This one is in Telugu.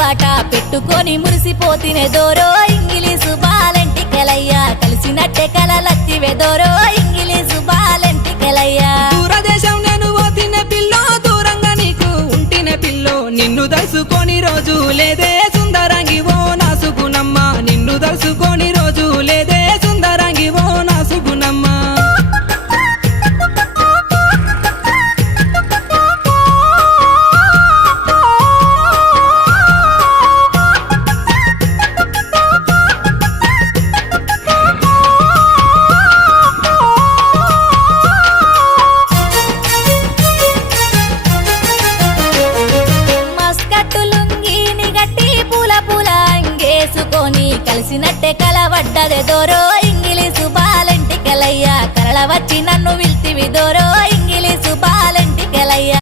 వాట పెట్టుకొని మురిసిపోతినే దోరో ఇంగిలీసు బాలంటికెలయ్యా కలిసినట్టే కలలత్తివే దోరో ఇంగిలీసు బాలంటికెలయ్యా దూరదేశం నేను పోతిన పిల్లో దూరంగా నీకు ఉంటిన పిల్లో నిన్ను దలుసుకొని రోజు లేదే సుందరంగి ఓ నా సుగుణమ్మ నిన్ను దలుసుకొని రోజు లేదే సుందరంగి ఓ నా సుగుణమ్మ కలిసినట్టే కలవడ్డదే దోరో ఇంగిలీసు బాలంటికెలయ్యా కరళ వచ్చి నన్ను విల్తివి దోరో